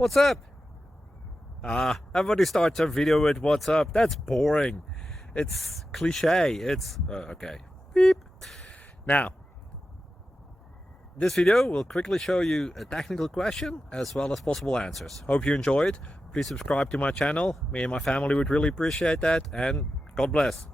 What's up? Everybody starts their video with what's up. That's boring. It's cliche. It's okay. Beep. Now, this video will quickly show you a technical question as well as possible answers. Hope you enjoy it. Please subscribe to my channel. Me and my family would really appreciate that, and God bless.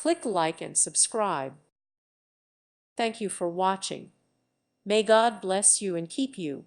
Click like and subscribe. Thank you for watching. May God bless you and keep you.